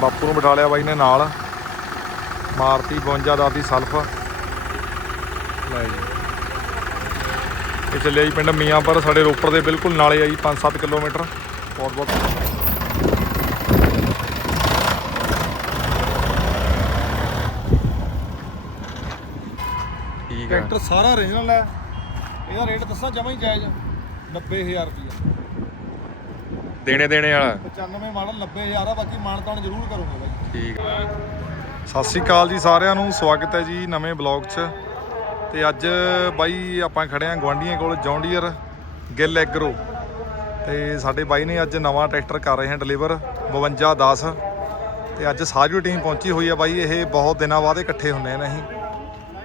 ਬਾਪੂ ਨੂੰ ਬਿਠਾ ਲਿਆ ਬਾਈ ਨੇ ਨਾਲ। ਮਾਰਤੀ 52 ਦਾ ਦੀ ਸਲਫ। ਲੈ ਜੀ। ਇਹ ਚੱਲਿਆ ਜੀ ਪਿੰਡ ਮੀਆਂਪੁਰ ਸਾਡੇ ਰੋਪੜ ਦੇ ਬਿਲਕੁਲ ਨਾਲੇ ਆ ਜੀ 5-7 ਕਿਲੋਮੀਟਰ। ਬਹੁਤ ਬਹੁਤ ਠੀਕ ਹੈ ਟਰੈਕਟਰ ਸਾਰਾ ਰੀਜਨਲ ਹੈ। ਇਹਦਾ ਰੇਟ ਦੱਸਾਂ, ਜਮਾ ਹੀ ਜਾਇਜ਼ 90000 ਰੁਪਇਆ ਦੇਣੇ ਦੇਣੇ ਵਾਲਾ। 95 ਮਾਡਲ 90000 ਆ ਬਾਕੀ ਮਾਨਤਾਨ ਜ਼ਰੂਰ ਕਰੂੰਗਾ ਬਾਈ। ਠੀਕ ਹੈ ਸਤਿ ਸ੍ਰੀ ਅਕਾਲ ਜੀ ਸਾਰਿਆਂ ਨੂੰ ਸਵਾਗਤ ਹੈ ਜੀ ਨਵੇਂ ਬਲੌਗ 'ਚ। ਤੇ ਅੱਜ ਬਾਈ ਆਪਾਂ ਖੜੇ ਆਂ ਗਵਾਂਡੀਆਂ ਕੋਲ ਜੌਂਡੀਅਰ ਗਿੱਲ ਐਗਰੋ। ਤੇ ਸਾਡੇ ਬਾਈ ਨੇ ਅੱਜ ਨਵਾਂ ਟਰੈਕਟਰ ਕਰ ਰਹੇ ਹਨ ਡਿਲੀਵਰ 5210 ਤੇ ਅੱਜ ਸਾਰੀ ਟੀਮ ਪਹੁੰਚੀ ਹੋਈ ਹੈ ਬਾਈ ਇਹ ਬਹੁਤ ਦਿਨਾਂ ਬਾਅਦ ਇਕੱਠੇ ਹੁੰਦੇ ਨੇ ਅਸੀਂ।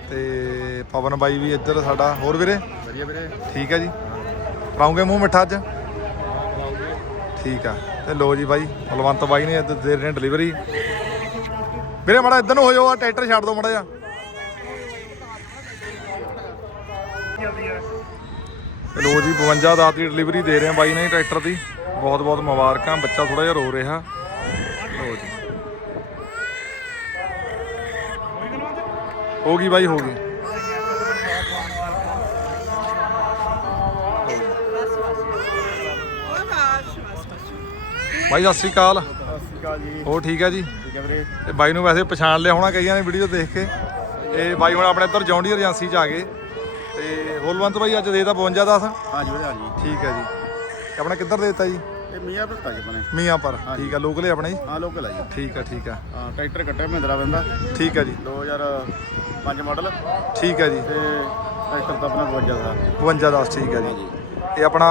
ਤੇ ਪਵਨ ਬਾਈ ਵੀ ਇੱਧਰ ਸਾਡਾ ਹੋਰ ਵੀਰੇ? ਵਧੀਆ ਵੀਰੇ। ਠੀਕ ਹੈ ਜੀ। ਪਾਉਂਗੇ ਮੂੰਹ ਮਿੱਠਾ ਅੱਜ? ਠੀਕ ਆ। ਤੇ ਲੋ ਜੀ ਬਾਈ ਬਲਵੰਤ ਬਾਈ ਨੇ ਦੇ ਰਹੇ ਨੇ ਡਿਲੀਵਰੀ ਵੀਰੇ ਮਾੜਾ ਇੱਧਰ ਨੂੰ ਹੋ ਜਾਓ ਆ ਟਰੈਕਟਰ ਛੱਡ ਦਿਓ ਮਾੜਾ ਜਿਹਾ। ਤੇ ਲੋ ਜੀ 52 ਦਾ ਦੀ ਡਿਲੀਵਰੀ ਦੇ ਰਹੇ ਆ ਬਾਈ ਨੇ ਟਰੈਕਟਰ ਦੀ। ਬਹੁਤ ਬਹੁਤ ਮੁਬਾਰਕਾਂ, ਬੱਚਾ ਥੋੜਾ ਜਿਹਾ ਰੋ ਰਿਹਾ। ਲੋ ਜੀ। ਹੋ ਗਈ ਬਾਈ, ਹੋ ਗਈ। ਬਾਈ ਸਤਿ ਸ੍ਰੀ ਅਕਾਲ। ਸਤਿ ਸ਼੍ਰੀ ਅਕਾਲ ਜੀ। ਹੋਰ ਠੀਕ ਹੈ ਜੀ? ਠੀਕ ਹੈ ਵੀਰੇ। ਤੇ ਬਾਈ ਨੂੰ ਵੈਸੇ ਪਛਾਣ ਲਿਆ ਹੋਣਾ ਕਈਆਂ ਨੇ ਵੀਡੀਓ ਦੇਖ ਕੇ। ਇਹ ਬਾਈ ਹੁਣ ਆਪਣੇ ਇੱਧਰ ਜੌਂਡੀਅਰ ਏਜੰਸੀ 'ਚ ਆ ਗਏ। ਤੇ ਹੋਲਵੰਤ ਬਾਈ ਅੱਜ ਦੇਤਾ 52 10 ਹਾਂ ਜੀ ਵੀਰੇ ਹਾਂ ਜੀ ਠੀਕ ਹੈ ਜੀ। ਤੇ ਆਪਣਾ ਕਿੱਧਰ ਦੇਤਾ ਜੀ? ਇਹ ਮੀਆਂ ਭਰਤਾ ਜੀ ਬਣੇ ਮੀਆਂ ਪਰ ਠੀਕ ਹੈ ਲੋਕਲੇ ਆਪਣੇ ਜੀ? ਹਾਂ ਲੋਕਲ ਆ ਜੀ। ਠੀਕ ਹੈ ਠੀਕ ਹੈ ਹਾਂ ਟਰੈਕਟਰ ਕੱਟਿਆ ਮਹਿੰਦਰਾ ਬੰਦਾ ਠੀਕ ਹੈ ਜੀ। 2005 ਮਾਡਲ ਠੀਕ ਹੈ ਜੀ। ਤੇ ਟਰੈਕਟਰ ਤਾਂ ਆਪਣਾ 52 ਦਾ 52 10 ਠੀਕ ਹੈ ਜੀ। ਇਹ ਆਪਣਾ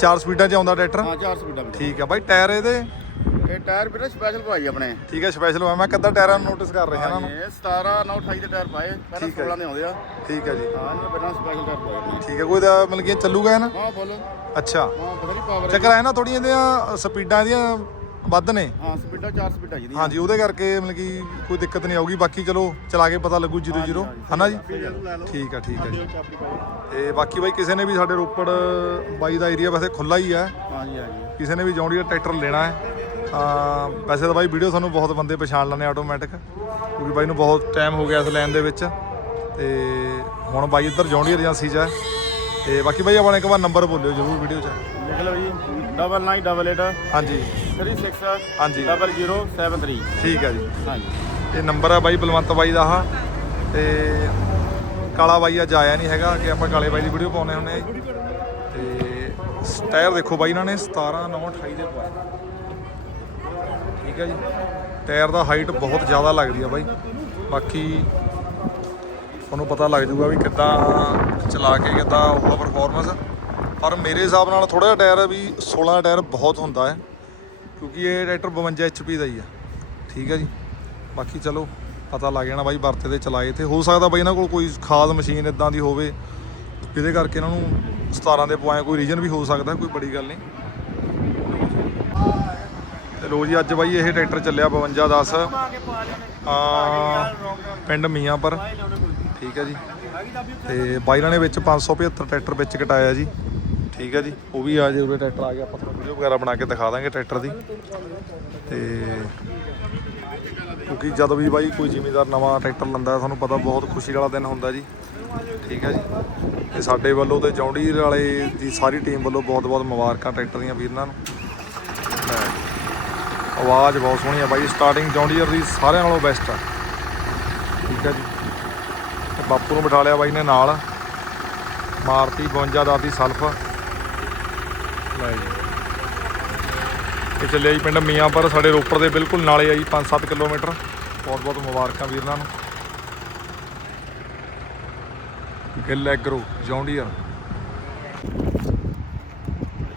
4 ਸਪੀਡਾਂ 'ਚ ਆਉਂਦਾ ਟਰੈਕਟਰ? ਹਾਂ 4 ਸਪੀਡਾਂ ਵਿੱਚ। ਠੀਕ ਹੈ ਬਾਈ ਟਾਇਰ ਇਹਦੇ? ਇਹ ਟਾਇਰ ਵੀਰੇ ਸਪੈਸ਼ਲ ਪਵਾਈ ਆਪਣੇ। ਠੀਕ ਹੈ ਸਪੈਸ਼ਲ ਮੈਂ ਕਿੱਦਾਂ ਟਾਇਰਾਂ ਨੂੰ ਨੋਟਿਸ ਕਰ ਰਿਹਾ ਇਹਨਾਂ ਨੂੰ? ਇਹ 17 9 28 ਦੇ ਟਾਇਰ ਪਾਏ। ਪਹਿਲਾਂ ਠੀਕ ਹੈ 16 ਦੇ ਆਉਂਦੇ ਆ। ਠੀਕ ਹੈ ਜੀ। ਹਾਂ ਇਹਨਾਂ ਬਿਨਾਂ ਸਪੈਸ਼ਲ ਟਾਇਰ ਪਾਏ ਠੀਕ ਹੈ ਕੋਈ ਦਾ ਮਤਲਬ ਕਿ ਇਹ ਚੱਲੂਗਾ ਇਹ ਨਾ? ਹਾਂ ਫੁੱਲ ਅੱਛਾ। ਹਾਂ ਪਤਾ ਨਹੀਂ ਪਾਵਰ ਚੱਕਰ ਹੈ। ਨਾ ਥੋੜੀਆਂ ਇਹਦੀਆਂ ਸਪੀਡਾਂ ਇਹਦੀਆਂ ਵੱਧ ਨੇ। ਹਾਂ ਸਪੀਡਾਂ 4 ਸਪੀਡਾਂ ਜੀ ਹਾਂਜੀ ਉਹਦੇ ਕਰਕੇ ਮਤਲਬ ਕਿ ਕੋਈ ਦਿੱਕਤ ਨਹੀਂ ਆਊਗੀ। ਬਾਕੀ ਚਲੋ ਚਲਾ ਕੇ ਪਤਾ ਲੱਗੂ 00 ਹਨਾ ਜੀ? ਠੀਕ ਆ ਠੀਕ ਆ ਜੀ। ਤੇ ਬਾਕੀ ਬਾਈ ਕਿਸੇ ਨੇ ਵੀ ਸਾਡੇ ਰੋਪੜ ਬਾਈ ਦਾ ਏਰੀਆ ਵੈਸੇ ਖੁੱਲਾ ਹੀ ਹੈ ਹਾਂ ਜੀ ਹਾਂ ਜੀ ਕਿਸੇ ਨੇ ਵੀ ਜੌਂਡੀਅਰ ਟਰੈਕਟਰ ਲੈਣਾ ਹੈ ਤਾਂ ਵੈਸੇ ਤਾਂ ਬਾਈ ਵੀਡੀਓ ਤੁਹਾਨੂੰ ਬਹੁਤ ਬੰਦੇ ਪਛਾਣ ਲੈਣੇ ਆਟੋਮੈਟਿਕ ਕਿਉਂਕਿ ਬਾਈ ਨੂੰ ਬਹੁਤ ਟਾਈਮ ਹੋ ਗਿਆ ਇਸ ਲਾਈਨ ਦੇ ਵਿੱਚ। ਤੇ ਹੁਣ ਬਾਈ ਇੱਧਰ ਜੌਂਡੀਅਰ ਏਜੰਸੀ 'ਚ ਹੈ ਤੇ ਬਾਕੀ ਬਾਈ ਆਪਣਾ ਇੱਕ ਵਾਰ ਨੰਬਰ ਬੋਲਿਓ ਜ਼ਰੂਰ ਵੀਡੀਓ 'ਚ। ਲਿਖ ਲਓ ਜੀ 9988 ਹਾਂਜੀ। 36 ਹਾਂਜੀ। 0073 ਠੀਕ ਹੈ ਜੀ। ਹਾਂ ਜੀ ਇਹ ਨੰਬਰ ਹੈ ਬਾਈ ਬਲਵੰਤ ਬਾਈ ਦਾ ਆਹ। ਤੇ ਕਾਲਾ ਬਾਈ ਅੱਜ ਆਇਆ ਨਹੀਂ ਹੈਗਾ ਕਿ ਆਪਾਂ ਕਾਲੇ ਬਾਈ ਦੀ ਵੀਡੀਓ ਪਾਉਨੇ ਹੁੰਦੇ ਆ। ਤੇ ਟਾਇਰ ਦੇਖੋ ਬਾਈ ਇਹਨਾਂ ਨੇ 17 9 28 ਦੇ ਪਾਏ ਠੀਕ ਹੈ ਜੀ। ਟਾਇਰ ਦਾ ਹਾਈਟ ਬਹੁਤ ਜ਼ਿਆਦਾ ਲੱਗਦੀ ਆ ਬਾਈ। ਬਾਕੀ ਤੁਹਾਨੂੰ ਪਤਾ ਲੱਗ ਜਾਊਗਾ ਵੀ ਕਿੱਦਾਂ ਚਲਾ ਕੇ ਕਿੱਦਾਂ ਹੋਊਗਾ ਪਰਫਾਰਮੈਂਸ ਪਰ ਮੇਰੇ ਹਿਸਾਬ ਨਾਲ ਥੋੜਾ ਜਿਹਾ ਟਾਇਰ ਵੀ 16 ਟਾਇਰ ਬਹੁਤ ਹੁੰਦਾ ਹੈ। ਕਿਉਂਕਿ ਇਹ ਟਰੈਕਟਰ 52 HP ਦਾ ਹੀ ਆ। ਠੀਕ ਹੈ ਜੀ। ਬਾਕੀ ਚਲੋ, ਪਤਾ ਲੱਗ ਜਾਣਾ ਬਾਈ ਵਰਤੇ ਦੇ ਚਲਾਏ ਤੇ। ਹੋ ਸਕਦਾ ਬਾਈ ਇਹਨਾਂ ਕੋਲ ਕੋਈ ਖਾਸ ਮਸ਼ੀਨ ਇਦਾਂ ਦੀ ਹੋਵੇ, ਜਿਹਦੇ ਕਰਕੇ ਇਹਨਾਂ ਨੂੰ 17 ਦੇ ਪੁਆਇੰਟ ਕੋਈ ਰੀਜਨ ਵੀ ਹੋ ਸਕਦਾ, ਕੋਈ ਬੜੀ ਗੱਲ ਨਹੀਂ। ਤੇ ਲੋ ਜੀ, ਅੱਜ ਬਾਈ ਇਹ ਟਰੈਕਟਰ ਚੱਲਿਆ 5210 ਆ ਪਿੰਡ ਮੀਆਂਪੁਰ ਠੀਕ ਹੈ ਜੀ। ਤੇ ਬਾਈਰਾਂ ਨੇ ਵਿੱਚ 575 ਟਰੈਕਟਰ ਵਿੱਚ ਕਟਾਇਆ ਜੀ। ਠੀਕ ਹੈ ਜੀ। ਉਹ ਵੀ ਆ ਜੇ ਉਰੇ ਟਰੈਕਟਰ ਆ ਗਿਆ, ਆਪਾਂ ਤੁਹਾਨੂੰ ਵੀਡੀਓ ਵਗੈਰਾ ਬਣਾ ਕੇ ਦਿਖਾ ਦਾਂਗੇ ਟਰੈਕਟਰ ਦੀ। ਤੇ ਕਿਉਂਕਿ ਜਦ ਵੀ ਬਾਈ ਕੋਈ ਜ਼ਿਮੀਦਾਰ ਨਵਾਂ ਟਰੈਕਟਰ ਲੈਂਦਾ ਤੁਹਾਨੂੰ ਪਤਾ ਬਹੁਤ ਖੁਸ਼ੀ ਵਾਲਾ ਦਿਨ ਹੁੰਦਾ ਜੀ। ਠੀਕ ਹੈ ਜੀ। ਤੇ ਸਾਡੇ ਵੱਲੋਂ ਤੇ ਜੌਂਡੀਰ ਵਾਲੇ ਦੀ ਸਾਰੀ ਟੀਮ ਵੱਲੋਂ ਬਹੁਤ-ਬਹੁਤ ਮੁਬਾਰਕਾਂ ਟਰੈਕਟਰ ਦੀਆਂ ਵੀਰਾਂ ਨੂੰ ਆਵਾਜ਼ ਬਹੁਤ ਸੋਹਣੀ ਆ ਬਾਈ। ਸਟਾਰਟਿੰਗ ਜੌਂਡੀਅਰ ਦੀ ਸਾਰਿਆਂ ਨਾਲੋਂ ਬੈਸਟ ਆ। ਠੀਕ ਹੈ ਜੀ। ਬਾਪੂ ਨੂੰ ਬਿਠਾ ਲਿਆ ਬਾਈ ਨੇ ਨਾਲ। ਮਾਰਤੀ 52 ਦਾ ਦੀ ਸਲਫ। ਲੈ ਜੀ। ਇਹ ਚੱਲਿਆ ਜੀ ਪਿੰਡ ਮੀਆਂਪੁਰ ਸਾਡੇ ਰੋਪੜ ਦੇ ਬਿਲਕੁਲ ਨਾਲੇ ਆ ਜੀ 5-7 ਕਿਲੋਮੀਟਰ। ਬਹੁਤ ਬਹੁਤ ਮੁਬਾਰਕਾਂ ਵੀਰਾਂ ਨੂੰ। Gill agro John Deere.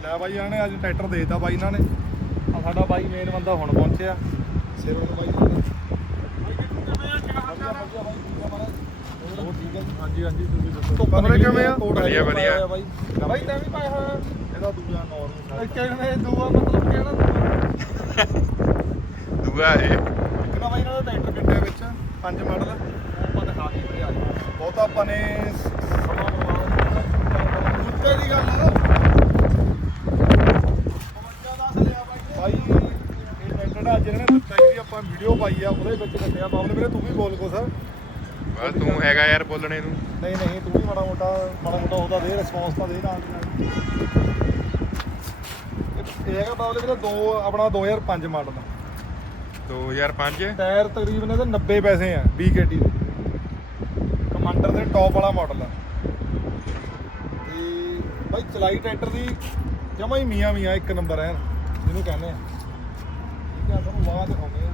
ਲੈ ਬਾਈ ਇਹਨਾਂ ਨੇ ਅੱਜ ਟਰੈਕਟਰ ਦੇਤਾ ਬਾਈ ਇਹਨਾਂ ਨੇ। ਆ ਸਾਡਾ ਬਾਈ ਮੇਨ ਬੰਦਾ ਹੁਣ ਪਹੁੰਚਿਆ। ਸਿਰੋਂ ਬਾਈ ਹਾਂਜੀ ਹਾਂਜੀ ਤੁਸੀਂ ਦੱਸੋ। ਕਮਰੇ ਕਿਵੇਂ ਆ? ਵਧੀਆ, ਵਧੀਆ। ਬਾਈ? ਬਾਈ ਤੈਂ ਵੀ ਪਾਇਆ ਹੋਇਆ। ਇਹਦਾ ਦੂਜਾ ਨਾਰਮਲ ਕਹਿੰਦੇ ਦੂਆ ਮਤਲਬ ਕਿਹੜਾ ਦੂਆ? ਇਹ। ਇੱਕ ਤਾਂ ਬਾਈ ਇਹਨਾਂ ਦਾ ਟਰੈਕਟਰ ਕੱਟਿਆ ਵਿੱਚ ਪੰਜ ਮਾਡਲ ਉਹ ਆਪਾਂ ਦਿਖਾ ਕੇ ਭਰਿਆ ਬਹੁਤਾ ਆਪਾਂ ਨੇ ਸਮਾਂ ਬਰਬਾਦ ਉੱਤੇ ਦੀ ਗੱਲ ਆ। ਬਾਈ। ਇਹ ਜਿਹੜਾ ਅੱਜ ਇਹਨਾਂ ਨੇ ਦਿੱਤਾ ਜਿਹੜੀ ਆਪਾਂ ਵੀਡੀਓ ਪਾਈ ਆ ਉਹਦੇ ਵਿੱਚ ਕੱਟਿਆ। ਬਾਬਲ ਵੀਰੇ ਤੂੰ ਵੀ ਬੋਲ ਕੁਛ। ਬਸ ਤੂੰ ਹੈਗਾ ਯਾਰ ਬੋਲਣੇ ਨੂੰ। ਨਹੀਂ ਨਹੀਂ ਤੂੰ ਵੀ ਮਾੜਾ ਮੋਟਾ ਮਾੜਾ ਮੋਟਾ ਉਹਦਾ ਦੇ ਰਿਸਪੌਂਸ ਤਾਂ ਦੇ ਨਾਲ ਦੀ ਨਾਲ। ਇਹ- ਹੈਗਾ ਬਾਬਲ ਵੀਰੇ ਦੋ ਆਪਣਾ 2005 ਮਾਡਲ 2005 ਟਾਇਰ ਤਕਰੀਬਨ ਇਹਦੇ 90 ਪੈਸੇ ਆ 20 ਕੇਟੀ ਦੇ। ਕਮਾਂਡਰ ਦੇ ਟੌਪ ਵਾਲਾ ਮਾਡਲ ਆ। ਤੇ ਬਾਈ ਚਲਾਈ ਟਰੈਕਟਰ ਦੀ ਜਮਾ ਹੀ ਮੀਆਂ ਮੀਆਂ ਇੱਕ ਨੰਬਰ ਹੈ ਜਿਹਨੂੰ ਕਹਿੰਦੇ ਆ। ਠੀਕ ਆ ਤੁਹਾਨੂੰ ਬਾਅਦ ਦਿਖਾਉਂਦੇ ਆ।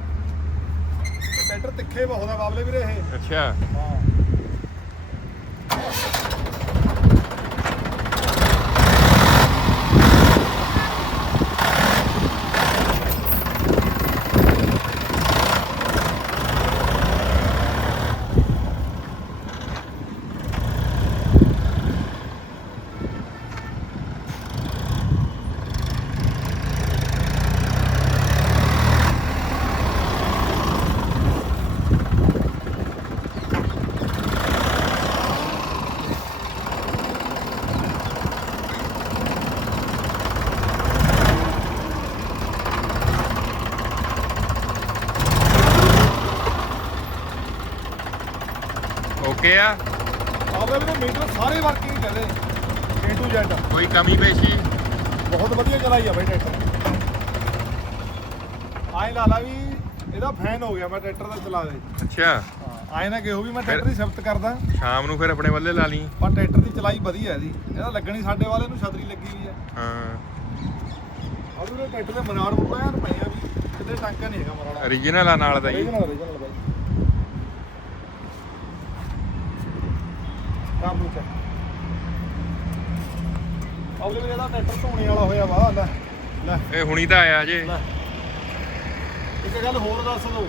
ਟਰੈਕਟਰ ਤਿੱਖੇ ਬਹੁਤ ਆ ਬਾਬਲੇ ਵੀਰੇ ਇਹ। ਅੱਛਾ। ਹਾਂ। ਓਕੇ ਆ? ਬਾਬਲੇ ਵੀਰੇ ਮੀਟਰ ਸਾਰੇ ਵਰਕਿੰਗ ਕਹਿੰਦੇ A to Z ਕੋਈ ਕਮੀ ਪੇਸ਼ੀ? ਬਹੁਤ ਵਧੀਆ ਚਲਾਈ ਆ ਬਾਈ ਟਰੈਕਟਰ। ਆਏ ਲਾ ਲਾ ਵੀ ਇਹਦਾ ਫੈਨ ਹੋ ਗਿਆ ਮੈਂ ਟਰੈਕਟਰ ਦਾ ਚਲਾ ਦੇ। ਅੱਛਾ। ਆਏ ਨਾ ਕਿਹੋ ਵੀ ਮੈਂ ਟਰੈਕਟਰ ਦੀ ਸਿਫਤ ਕਰਦਾ। ਸ਼ਾਮ ਨੂੰ ਫਿਰ ਆਪਣੇ ਵੱਲੇ ਲਾ ਲਈ। ਪਰ ਟਰੈਕਟਰ ਦੀ ਚਲਾਈ ਵਧੀਆ ਇਹਦੀ। ਇਹਦਾ ਲੱਗਣੀ ਸਾਡੇ ਵਾਲੇ ਨੂੰ ਛਤਰੀ ਲੱਗੀ ਹੋਈ ਆ। ਹਾਂ। ਆਹ ਵੀ ਟਰੈਕਟਰ ਦੇ ਮਨਾੜ ਮੁੱਕਾ ਯਾਰ ਪਏ ਆ ਵੀ ਕਿਤੇ ਟਾਂਕਾ ਨਹੀਂ ਹੈਗਾ ਮਰਾੜਾ origignal ਆ ਨਾਲ ਦਾ ਜੀ। ਰੀਜਨਲ ਰੀਜਨਲ ਬਾਈ। ਕੰਮ ਨੂੰ ਚੱਕ। ਆਉਲੇ ਵੀ ਇਹਦਾ ਟਰੈਕਟਰ ਧੋਣੇ ਵਾਲਾ ਹੋਇਆ ਵਾ ਲੈ ਲੈ। ਇਹ ਹੁਣੀ ਤਾਂ ਆਇਆ ਜੇ। ਲੈ। ਇੱਕ ਗੱਲ ਹੋਰ ਦੱਸ ਦੋ।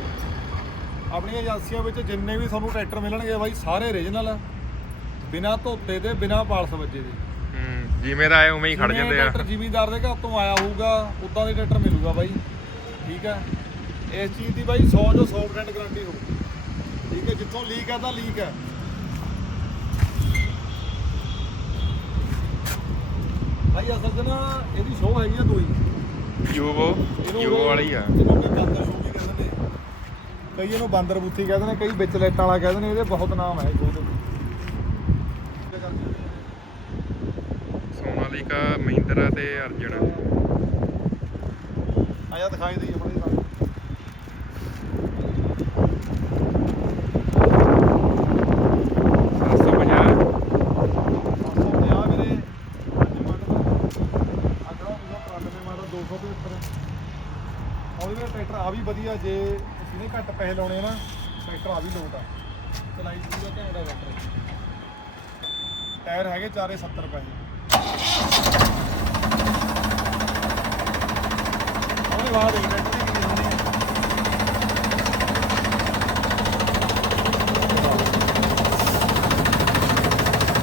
ਆਪਣੀਆਂ ਏਜੰਸੀਆਂ ਵਿੱਚ ਜਿੰਨੇ ਵੀ ਤੁਹਾਨੂੰ ਟਰੈਕਟਰ ਮਿਲਣਗੇ ਬਾਈ ਸਾਰੇ ਓਰੀਜਨਲ ਆ। ਬਿਨਾ ਧੋਤੇ ਤੇ ਬਿਨਾ ਪਾਲਸ ਵੱਜੇ ਦੇ। ਹੂੰ ਜਿਵੇਂ ਦਾ ਆਏ ਉਵੇਂ ਹੀ ਖੜ ਜਿਵੇਂ ਜਾਂਦੇ ਆ। ਟਰੈਕਟਰ ਜ਼ਿਮੀਂਦਾਰ ਦੇ ਘਰ ਤੋਂ ਆਇਆ ਹੋਊਗਾ ਉਦਾਂ ਦੇ ਟਰੈਕਟਰ ਮਿਲੂਗਾ ਬਾਈ। ਠੀਕ ਹੈ ਇਸ ਚੀਜ਼ ਦੀ ਬਾਈ 100 ਜੋ 100% ਗਾਰੰਟੀ ਹੋਊਗੀ ਠੀਕ ਹੈ ਜਿੱਥੋਂ ਲੀਕ ਹੈ ਤਾਂ ਲੀਕ ਹੈ ਬਾਈ ਅਸਲ 'ਚ ਨਾ ਇਹਦੀ ਸ਼ੋਅ ਹੈਗੀ ਆ ਦੋਈ ਯੂਵੋ ਇਹਨੂੰ ਯੂਵੋ ਵਾਲੀ ਆ। ਕੋਈ ਬਾਂਦਰ ਸ਼ੋਅ ਵੀ ਕਹਿੰਦੇ ਨੇ। ਕਈ ਇਹਨੂੰ ਬਾਂਦਰ ਬੁੱਥੀ ਕਹਿੰਦੇ ਨੇ ਕਈ ਵਿੱਚ ਲਾਈਟਾਂ ਵਾਲਾ ਕਹਿੰਦੇ ਨੇ ਇਹਦੇ ਬਹੁਤ ਨਾਮ ਹੈ ਸ਼ੋਅ ਦੇ ਸੋਨਾਲੀਕਾ ਮਹਿੰਦਰਾ ਤੇ ਅਰਜਨ। ਆਇਆ ਦਿਖਾਈ ਦੇਈ ਆਪਣੇ ਨਾਲ ਸੱਤ ਸੌ ਪੰਜਾਹ 550 ਵੀਰੇ ਅੱਜ ਮਾਡਲ ਅਗਲਾ 293 ਮਾਡਲ 275 ਉਹਦੇ ਵਿੱਚ ਟਰੈਕਟਰ ਆ ਵੀ ਵਧੀਆ ਜੇ ਜਿਹਨੇ ਘੱਟ ਪੈਸੇ ਲਾਉਣੇ ਆ ਨਾ ਟਰੈਕਟਰ ਆ ਵੀ ਲੋਟ ਆ। ਚਲਾਈ ਪੂਰਾ ਘੈਂਟ ਦਾ ਟਰੈਕਟਰ ਟਾਇਰ ਹੈਗੇ ਚਾਰੇ 70 ਰੁਪਏ ਉਹਨੇ ਬਾਅਦ ਇੱਕ ਟਰੈਕਟਰ ਦੀ ਕਿੰਨੀ ਹੋਣੀ ਹੈ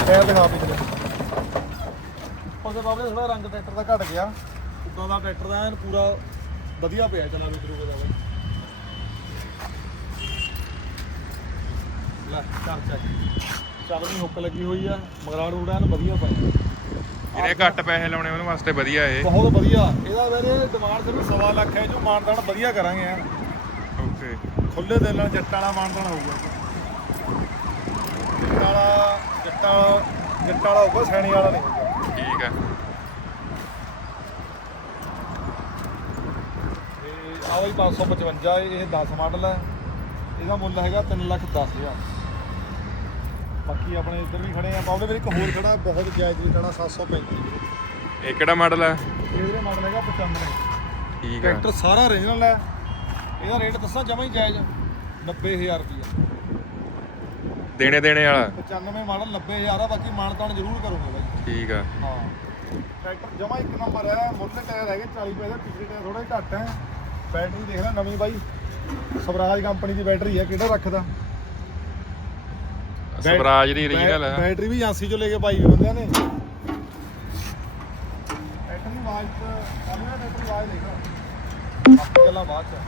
ਟਾਇਰ ਦਿਖਾ ਪਿਛਲੇ ਉਹਦੇ ਬਾਬਲੇ ਥੋੜਾ ਰੰਗ ਟਰੈਕਟਰ ਦਾ ਘਟ ਗਿਆ। ਉਦਾਂ ਦਾ ਟਰੈਕਟਰ ਦਾ ਐਨ ਪੂਰਾ ਵਧੀਆ ਪਿਆ, ਚਲਾ ਵੀ ਕਰੂਗਾ ਦਾ ਬਾਈ ਲੈ ਚੱਲ ਚੱਲ। ਚੱਲ ਵੀ ਹੁੱਕ ਲੱਗੀ ਹੋਈ ਆ ਮਗਰਾੜ ਉੜਾ ਐਨ ਵਧੀਆ ਪਾਇਆ ਜਿਹਨੇ ਘੱਟ ਪੈਸੇ ਲਾਉਣੇ ਉਹਨਾਂ ਵਾਸਤੇ ਵਧੀਆ ਇਹ। ਬਹੁਤ ਵਧੀਆ। ਇਹਦਾ ਵੀਰੇ ਡਿਮਾਂਡ ਸਿਰਫ ਸਵਾ ਲੱਖ ਹੈ ਜੋ ਮਾਨਦਾਨ ਵਧੀਆ ਕਰਾਂਗੇ ਐਨ ਓਕੇ। ਖੁੱਲੇ ਦਿਲ ਨਾਲ ਜੱਟਾਂ ਵਾਲਾ ਮਾਨਦਾਨ ਹੋਊਗਾ। ਜੱਟਾਂ ਵਾਲਾ ਜੱਟਾਂ ਜੱਟਾਂ ਵਾਲਾ ਹੋਊਗਾ ਸੈਣੀ ਵਾਲਾ ਨਹੀਂ ਹੋਊਗਾ। ਠੀਕ ਆ ਤੇ ਆਹ ਬਈ 555 ਇਹ 10 ਮਾਡਲ ਹੈ। ਇਹਦਾ ਮੁੱਲ ਹੈਗਾ 3 ਲੱਖ 10 ਹਜ਼ਾਰ। ਬਾਕੀ ਆਪਣੇ ਇੱਧਰ ਵੀ ਖੜੇ ਆ ਬਾਬਲੇ ਵੀਰੇ ਇੱਕ ਹੋਰ ਖੜਾ ਬਹੁਤ ਜਾਇਜ਼ ਵੀ ਖੜਾ 735 ਇਹ ਕਿਹੜਾ ਮਾਡਲ ਆ? ਇਹਦੇ ਮਾਡਲ ਹੈਗਾ 95 ਠੀਕ ਆ। ਟਰੈਕਟਰ ਸਾਰਾ ਓਰੀਜਨਲ ਹੈ। ਇਹਦਾ ਰੇਟ ਦੱਸਾਂ ਜਮਾ ਹੀ ਜਾਇਜ਼ 90000 ਰੁਪਇਆ ਦੇਣੇ ਦੇਣੇ ਵਾਲਾ? 95 ਮਾਡਲ 90000 ਆ ਬਾਕੀ ਮਾਨਤਾਨ ਜ਼ਰੂਰ ਕਰੂੰਗੇ ਬਾਈ। ਠੀਕ ਆ। ਹਾਂ। ਟਰੈਕਟਰ ਜਮਾ ਇੱਕ ਨੰਬਰ ਹੈ ਮੁੱਢਲੇ ਟਾਇਰ ਹੈਗੇ 40 ਪੈਸੇ ਪਿਛਲੇ ਟਾਇਰ ਥੋੜਾ ਘੱਟ ਹੈ। ਬੈਟਰੀ ਦੇਖ ਲੈ ਨਵੀਂ ਬਾਈ। ਸਵਰਾਜ ਕੰਪਨੀ ਦੀ ਬੈਟਰੀ ਹੈ ਕਿਹੜਾ ਰੱਖਦਾ? ਸਵਰਾਜ ਦੀ origignal ਆ। ਬੈਟਰੀ ਵੀ ਏਜੰਸੀ ਚੋਂ ਲੈ ਕੇ ਪਾਈ ਹੋਈ ਬੰਦਿਆਂ ਨੇ। ਟਰੈਕਟਰ ਦੀ ਆਵਾਜ਼ ਤੇ ਆਪਣਾ ਟਰੈਕਟਰ ਦੀ ਆਵਾਜ਼ ਦੇਖ ਗੱਲਾਂ ਬਾਅਦ ਚ ਹੈ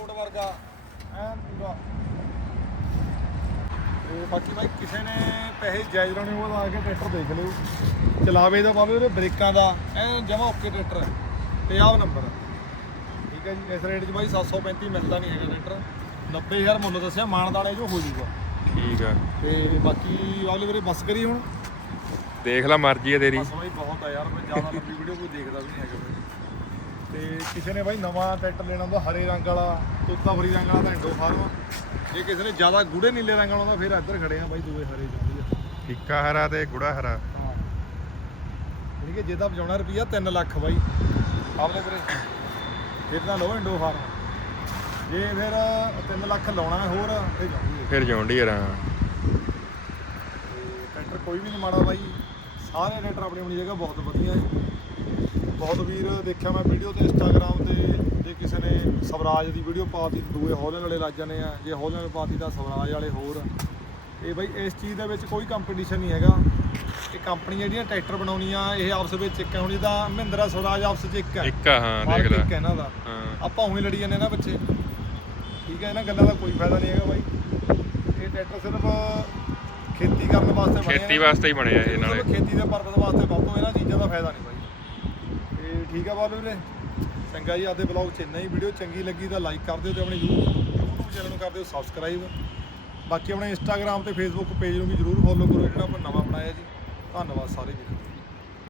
ਐਨ ਪੂਰਾ ਤੇ ਬਾਕੀ ਬਾਈ ਕਿਸੇ ਨੇ ਪੈਸੇ ਜਾਇਜ਼ ਲਾਉਣੇ ਹੋਣ ਆ ਕੇ ਟਰੈਕਟਰ ਦੇਖ ਲਿਓ। ਚਲਾਵੇ ਦਾ ਪਾਵੇ ਉਹਦੇ ਬ੍ਰੇਕਾਂ ਦਾ ਐਨ ਜਮਾ ਓਕੇ ਟਰੈਕਟਰ ਹੈ। ਪੰਜਾਬ ਨੰਬਰ ਠੀਕ ਹੈ ਜੀ ਇਸ ਰੇਟ 'ਚ ਬਾਈ 735 ਮਿਲਦਾ ਨਹੀਂ ਹੈਗਾ ਟਰੈਕਟਰ। 90000 ਮੁੱਲ ਦੱਸਿਆ ਮਾਨਦਾਣੇ ਜੋ ਹੋ ਜਾਊਗਾ। ਠੀਕ ਆ ਤੇ ਬਾਕੀ ਵਾਲੇ ਵੀਰੇ ਬੱਸ ਕਰੀ ਹੁਣ। ਦੇਖ ਲੈ ਮਰਜ਼ੀ ਹੈ ਤੇਰੀ। ਬਸ ਬਾਈ ਬਹੁਤ ਆ ਯਾਰ ਮੈਂ ਜ਼ਿਆਦਾ ਲੰਬੀ ਵੀਡੀਓ ਕੋਈ ਦੇਖਦਾ ਵੀ ਨਹੀਂ ਹੈਗਾ ਤੇ ਕਿਸੇ ਨੇ ਬਾਈ ਨਵਾਂ ਟਰੈਕਟਰ ਲੈਣਾ ਹੁੰਦਾ ਹਰੇ ਰੰਗ ਵਾਲਾ ਤੋਤਾ ਫਰੀ ਰੰਗ ਵਾਲਾ ਤਾਂ ਇੰਡੋ ਫਾਰਮ। ਜੇ ਕਿਸੇ ਨੇ ਜ਼ਿਆਦਾ ਗੂੜੇ ਨੀਲੇ ਰੰਗ ਵਾਲਾ ਹੁੰਦਾ ਫਿਰ ਇੱਧਰ ਖੜੇ ਆ ਬਾਈ ਦੂਏ ਹਰੇ ਆ ਫਿੱਕਾ ਹਰਾ ਤੇ ਗੁੜਾ ਹਰਾ। ਹਾਂ। ਠੀਕ ਹੈ ਜੇ ਤਾਂ ਵਜਾਉਣਾ ਰੁਪਈਆ 3 ਲੱਖ ਬਾਈ। ਆਪਲੇ ਵੀਰੇ। ਫਿਰ ਤਾਂ ਲੋ ਇੰਡੋ ਫਾਰਮ। ਜੇ ਫਿਰ 3 ਲੱਖ ਲਾਉਣਾ ਹੈ ਹੋਰ ਤੇ ਜਾਂਦੀ ਫਿਰ ਜੌਂਡੀ ਹਰਾ। ਤੇ ਟਰੈਕਟਰ ਕੋਈ ਵੀ ਨਹੀਂ ਮਾੜਾ ਬਾਈ। ਸਾਰੇ ਟਰੈਕਟਰ ਆਪਣੀ ਆਪਣੀ ਜਗ੍ਹਾ ਬਹੁਤ ਵਧੀਆ ਹੈ ਬਹੁਤ ਵੀਰ ਦੇਖਿਆ ਮੈਂ ਵੀਡੀਓ ਤੇ ਇੰਸਟਾਗ੍ਰam ਤੇ ਜੇ ਕਿਸੇ ਨੇ ਸਵਰਾਜ ਦੀ ਵੀਡੀਓ ਪਾਤੀ ਦੂਏ ਹੌਲੈਂਡ ਵਾਲੇ ਲੱਗ ਜਾਂਦੇ ਆ। ਜੇ ਹੌਲੈਂਡ ਪਾਤੀ ਤਾਂ ਸਵਰਾਜ ਵਾਲੇ ਹੋਰ। ਇਹ ਬਾਈ ਇਸ ਚੀਜ਼ ਦੇ ਵਿੱਚ ਕੋਈ ਕੰਪੀਟੀਸ਼ਨ ਨਹੀਂ ਹੈਗਾ। ਇਹ ਕੰਪਨੀ ਜਿਹੜੀਆਂ ਟਰੈਕਟਰ ਬਣਾਉਣੀਆਂ ਇਹ ਆਪਸ ਵਿੱਚ ਇੱਕ ਹੈ। ਹੁਣ ਜਿੱਦਾਂ ਮਹਿੰਦਰਾ ਸਵਰਾਜ ਆਪਸ ਵਿੱਚ ਇੱਕ ਹੈ। ਇੱਕ ਆ ਹਾਂ ਦੇਖ ਲੈ। ਇੱਕ ਹੈ ਇਹਨਾਂ ਦਾ। ਹਾਂ। ਆਪਾਂ ਉਹੀ ਲੜੀ ਜਾਂਦੇ ਨਾ ਬੱਚੇ ਠੀਕ ਹੈ ਇਹਨਾਂ ਗੱਲਾਂ ਦਾ ਕੋਈ ਫਾਇਦਾ ਨਹੀਂ ਹੈਗਾ ਬਾਈ। ਇਹ ਟਰੈਕਟਰ ਸਿਰਫ ਖੇਤੀ ਕਰਨ ਵਾਸਤੇ ਬਣੇ ਖੇਤੀ ਨੇ। ਵਾਸਤੇ ਹੀ ਬਣਿਆ ਇਹ ਨਾਲੇ। ਸਿਰਫ ਖੇਤੀ ਦੇ ਪਰਪਸ ਵਾਸਤੇ ਵਰਤੋ ਇਹਨਾਂ ਚੀਜ਼ਾਂ ਦਾ ਫਾਇਦਾ ਨਹੀਂ ਬਾਈ। ਤੇ ਠੀਕ ਆ ਬਾਲੂ ਵੀਰੇ। ਚੰਗਾ ਜੀ ਆਦੇ ਬਲੌਗ ਚ ਇੰਨਾ ਹੀ। ਵੀਡੀਓ ਚੰਗੀ ਲੱਗੀ ਤਾਂ ਲਾਈਕ ਕਰ ਦਿਓ ਤੇ ਆਪਣੇ YouTube ਚੈਨਲ ਨੂੰ ਕਰ ਦਿਓ ਸਬਸਕ੍ਰਾਈਬ ਬਾਕੀ ਆਪਣੇ ਇੰਸਟਾਗ੍ਰam ਤੇ ਫੇਸਬੁੱਕ ਪੇਜ ਨੂੰ ਵੀ ਜਰੂਰ ਫੋਲੋ ਕਰੋ, ਜਿਹੜਾ ਆਪਾਂ ਨਵਾਂ ਬਣਾਇਆ ਜੀ। ਧੰਨਵਾਦ ਸਾਰੇ ਵੀਰਾਂ